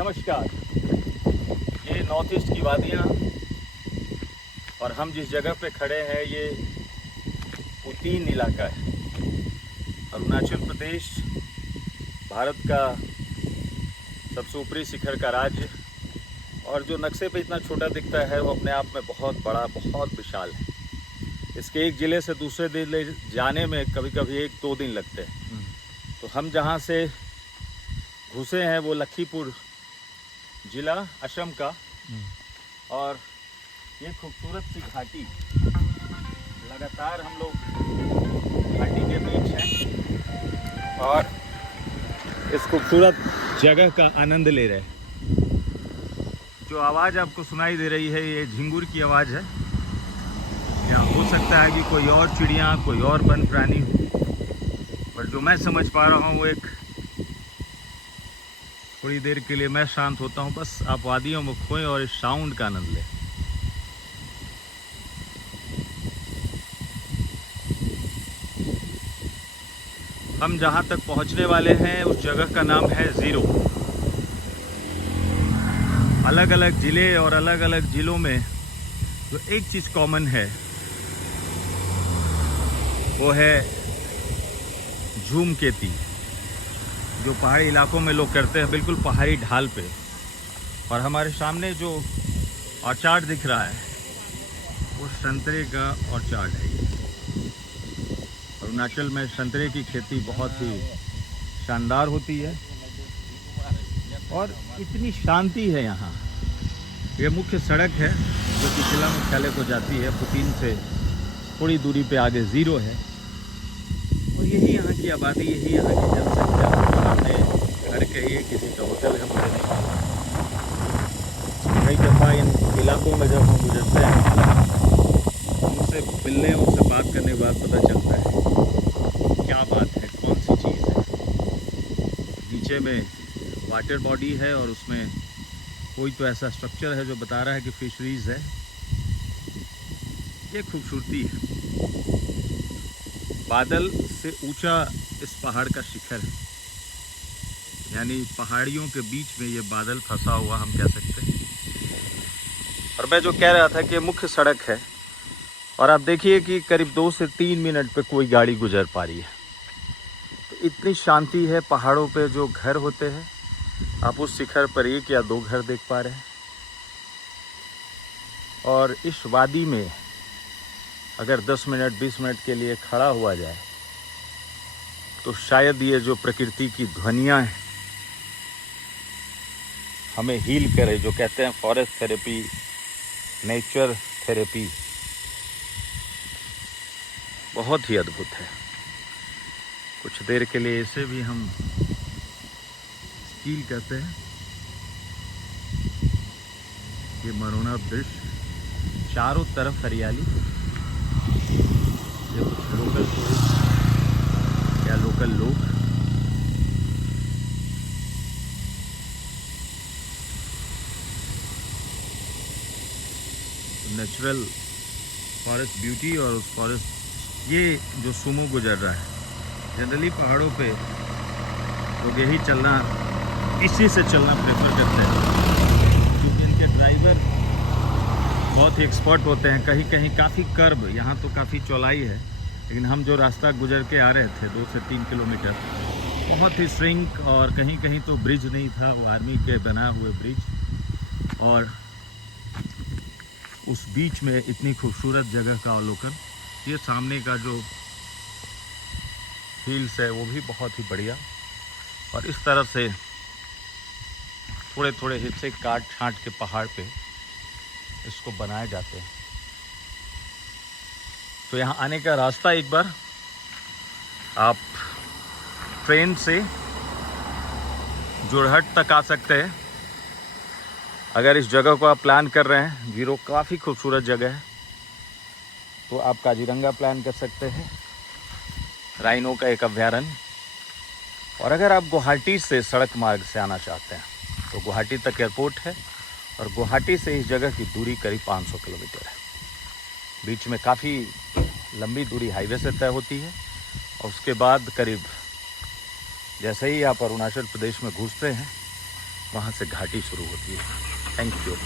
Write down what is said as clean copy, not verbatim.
नमस्कार। ये north east की वादियाँ और हम जिस जगह पे खड़े हैं ये पुतीन इलाका है। अरुणाचल प्रदेश भारत का सबसे ऊपरी शिखर का राज्य, और जो नक्शे पे इतना छोटा दिखता है वो अपने आप में बहुत बड़ा, बहुत विशाल है। इसके एक ज़िले से दूसरे ज़िले जाने में कभी कभी 1-2 दिन लगते हैं। तो हम जहाँ से घुसे हैं वो लखीपुर जिला असम का, और ये खूबसूरत सी घाटी, लगातार हम लोग घाटी के बीच हैं और इस खूबसूरत जगह का आनंद ले रहे हैं। जो आवाज़ आपको सुनाई दे रही है ये झिंगुर की आवाज़ है। या हो सकता है कि कोई और चिड़िया, कोई और वन प्राणी हो, पर जो मैं समझ पा रहा हूँ वो एक थोड़ी देर के लिए मैं शांत होता हूँ, बस आप वादियों में खोएं और इस साउंड का आनंद लें। हम जहाँ तक पहुँचने वाले हैं उस जगह का नाम है ज़ीरो। अलग अलग ज़िले और अलग अलग ज़िलों में जो एक चीज़ कॉमन है वो है झूम खेती, जो पहाड़ी इलाकों में लोग करते हैं, बिल्कुल पहाड़ी ढाल पे। और हमारे सामने जो ऑर्चार्ड दिख रहा है वो संतरे का ऑर्चार्ड है। अरुणाचल में संतरे की खेती बहुत ही शानदार होती है और इतनी शांति है यहाँ। ये मुख्य सड़क है जो कि जिला मुख्यालय को जाती है। पुतीन से थोड़ी दूरी पे आगे ज़ीरो है और यही यहाँ की आबादी, यही यहाँ की जनसंख्या। सामने घर कहिए, किसी का होटल है मुझे नहीं मालूम। कई दफ़ा इन इलाकों में जब हम गुजरते हैं उनसे मिलने, उनसे बात करने के बाद पता चलता है क्या बात है, कौन सी चीज़ है। नीचे में वाटर बॉडी है और उसमें कोई तो ऐसा स्ट्रक्चर है जो बता रहा है कि फिशरीज़ है। ये खूबसूरती है। बादल से ऊंचा इस पहाड़ का शिखर है, यानी पहाड़ियों के बीच में ये बादल फंसा हुआ हम कह सकते हैं। और मैं जो कह रहा था कि मुख्य सड़क है और आप देखिए कि करीब 2 से 3 मिनट पे कोई गाड़ी गुजर पा रही है। तो इतनी शांति है। पहाड़ों पे जो घर होते हैं, आप उस शिखर पर 1 या 2 घर देख पा रहे हैं। और इस वादी में अगर 10 मिनट 20 मिनट के लिए खड़ा हुआ जाए तो शायद ये जो प्रकृति की ध्वनियाँ हैं हमें हील करे। जो कहते हैं फॉरेस्ट थेरेपी, नेचर थेरेपी, बहुत ही अद्भुत है। कुछ देर के लिए इसे भी हम फील करते हैं। ये मनोरम दृश्य, चारों तरफ हरियाली। ये कुछ लोकल टूरिस्ट या लोकल लोग नेचुरल फॉरेस्ट ब्यूटी और उस फॉरेस्ट, ये जो सुमो गुजर रहा है। जनरली पहाड़ों पे लोग यही चलना, इसी से चलना प्रेफर करते हैं क्योंकि इनके ड्राइवर बहुत ही एक्सपर्ट होते हैं। कहीं कहीं काफ़ी कर्व, यहाँ तो काफ़ी चौड़ाई है, लेकिन हम जो रास्ता गुजर के आ रहे थे 2 से 3 किलोमीटर, बहुत ही श्रिंक, और कहीं कहीं तो ब्रिज नहीं था, वो आर्मी के बना हुए ब्रिज। और उस बीच में इतनी खूबसूरत जगह का अवलोकन। ये सामने का जो हिल्स है वो भी बहुत ही बढ़िया। और इस तरफ से थोड़े थोड़े हिस्से काट छांट के पहाड़ पे इसको बनाए जाते हैं। तो यहाँ आने का रास्ता, एक बार आप ट्रेन से जोरहट तक आ सकते हैं। अगर इस जगह को आप प्लान कर रहे हैं, ज़ीरो काफ़ी खूबसूरत जगह है, तो आप काजीरंगा प्लान कर सकते हैं, राइनो का एक अभ्यारण्य। और अगर आप गुवाहाटी से सड़क मार्ग से आना चाहते हैं तो गुवाहाटी तक एयरपोर्ट है और गुवाहाटी से इस जगह की दूरी करीब 500 किलोमीटर है। बीच में काफ़ी लंबी दूरी हाईवे से तय होती है और उसके बाद करीब जैसे ही आप अरुणाचल प्रदेश में घुसते हैं वहाँ से घाटी शुरू होती है। Thank you.